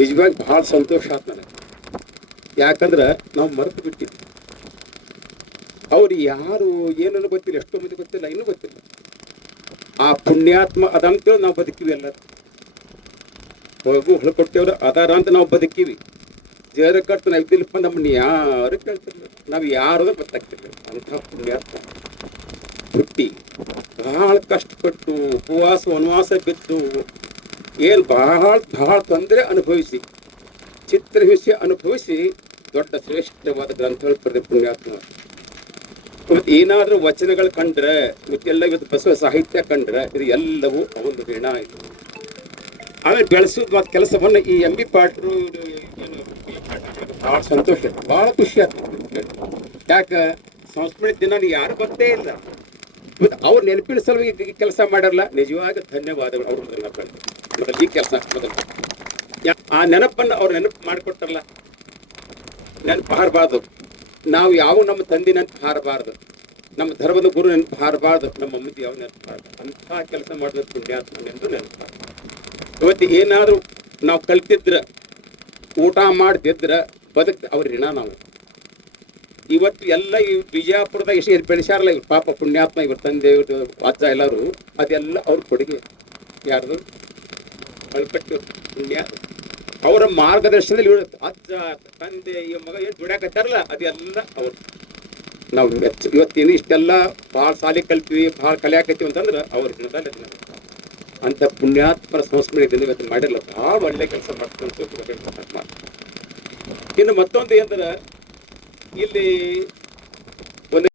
ನಿಜವಾಗಿ ಭಾಳ ಸಂತೋಷ ಆಯ್ತು ನನಗೆ. ಯಾಕಂದ್ರೆ ನಾವು ಮರೆತು ಬಿಟ್ಟಿದ್ವಿ. ಅವ್ರು ಯಾರು ಏನನ್ನು ಗೊತ್ತಿಲ್ಲ, ಎಷ್ಟೋ ಮಂದಿ ಗೊತ್ತಿಲ್ಲ, ಇನ್ನೂ ಗೊತ್ತಿಲ್ಲ. ಆ ಪುಣ್ಯಾತ್ಮ ಅದಂತೇಳಿ ನಾವು ಬದುಕಿವಿ. ಎಲ್ಲರೂ ಹೋಗು ಹೊಳಕೊಟ್ಟೇವ್ರು ಅದಾರ ಅಂತ ನಾವು ಬದುಕಿವಿ. ಜೇರ ಕಟ್ಟು ನಾವು ಇದ್ದಿಲ್ಲಪ್ಪ ನಮ್ಮನ್ನ ಯಾರು ಕೇಳ್ತಿರ್ಲಿಲ್ಲ, ನಾವು ಯಾರು ಗೊತ್ತಾಗ್ತಿರ್ಲಿಲ್ಲ. ಅಂಥ ಪುಣ್ಯಾತ್ಮ ಹುಟ್ಟಿ ಭಾಳ ಕಷ್ಟಪಟ್ಟು ಉಪವಾಸ ವನವಾಸ ಬಿದ್ದು ಏನು ಭಾಳ ತೊಂದರೆ ಅನುಭವಿಸಿ, ಚಿತ್ರಹಿಂಸೆ ಅನುಭವಿಸಿ ದೊಡ್ಡ ಶ್ರೇಷ್ಠವಾದ ಗ್ರಂಥಗಳು ಬರೆದ ಪುಣ್ಯಾತ್ಮ. ಇವತ್ತು ಏನಾದರೂ ವಚನಗಳು ಕಂಡ್ರೆ, ಇವತ್ತೆಲ್ಲ ಇವತ್ತು ಬಸವ ಸಾಹಿತ್ಯ ಕಂಡ್ರೆ ಇದು ಎಲ್ಲವೂ ಅವೊಂದು ಋಣ ಇದು. ಆಮೇಲೆ ಬೆಳೆಸೋದು ಮತ್ತು ಕೆಲಸವನ್ನು ಈ ಎಂ ಬಿ ಪಾಟ್ರು ಭಾಳ ಸಂತೋಷ, ಭಾಳ ಖುಷಿ ಆಗ್ತದೆ. ಯಾಕೆ ಸಂಸ್ಮರಣೆ ದಿನ ಯಾರು ಗೊತ್ತೇ ಇಲ್ಲ. ಇವತ್ತು ಅವ್ರು ನೆನಪಿನ ಸಲುವಾಗಿ ಈ ಕೆಲಸ ಮಾಡಲ್ಲ. ನಿಜವಾಗಿ ಧನ್ಯವಾದಗಳು. ಅವ್ರ ಮೊದಲು ಈ ಕೆಲಸ ಮೊದಲು ಆ ನೆನಪನ್ನು ಅವ್ರು ನೆನಪು ಮಾಡಿಕೊಟ್ಟಾರಲ್ಲ, ನೆನಪು ಹಾರಬಾರ್ದು. ನಾವು ಯಾವ ನಮ್ಮ ತಂದೆ ನೆನಪು ಹಾರಬಾರ್ದು, ನಮ್ಮ ಧರ್ಮದ ಗುರು ನೆನಪು ಹಾರಬಾರ್ದು, ನಮ್ಮ ಅಮ್ಮದಿ ಯಾವ ನೆನಪು ಹಾರಬಾರ್ದು. ಅಂಥ ಕೆಲಸ ಮಾಡಿದ ಪುಣ್ಯಾತ್ಮನೆಂದು ನೆನಪು. ಇವತ್ತು ಏನಾದರೂ ನಾವು ಕಲ್ತಿದ್ರೆ, ಊಟ ಮಾಡ್ತಿದ್ರೆ ಅವ್ರ ಋಣ ನಾವು. ಇವತ್ತು ಎಲ್ಲ ಈ ಬಿಜಾಪುರದಾಗ ಎಷ್ಟು ಬೆಳೆಸ್ಯಾರಲ್ಲ ಇವ್ರು, ಪಾಪ ಪುಣ್ಯಾತ್ಮ, ಇವ್ರ ತಂದೆ ಇವ್ರ ಅಜ್ಜ ಎಲ್ಲರೂ, ಅದೆಲ್ಲ ಅವ್ರ ಕೊಡುಗೆ. ಯಾರ್ದು ಅಳ್ಕಟ್ಟು ಪುಣ್ಯ. ಅವರ ಮಾರ್ಗದರ್ಶನದಲ್ಲಿ ಅಜ್ಜ ತಂದೆ ಈ ಮಗ ಏನು ದುಡ್ಯಾಕತ್ತಾರಲ್ಲ ಅದೆಲ್ಲ ಅವ್ರು. ನಾವು ಇವತ್ತೇನು ಇಷ್ಟೆಲ್ಲ ಭಾಳ ಸಾಲಿ ಕಲ್ತೀವಿ, ಭಾಳ ಕಲಿಯಾಕತ್ತೀವಿ ಅಂತಂದ್ರೆ ಅವ್ರ ದಿನದಲ್ಲಿ ಅಂಥ ಪುಣ್ಯಾತ್ಮರ ಸಂಸ್ಮರಣೆ ದಿನ ಇವತ್ತು ಮಾಡಿರಲ್ಲ. ಭಾಳ ಒಳ್ಳೆ ಕೆಲಸ ಮಾಡ್ಕೊಂಡು. ಇನ್ನು ಮತ್ತೊಂದು ಏನಂದ್ರೆ, ಇಲ್ಲಿ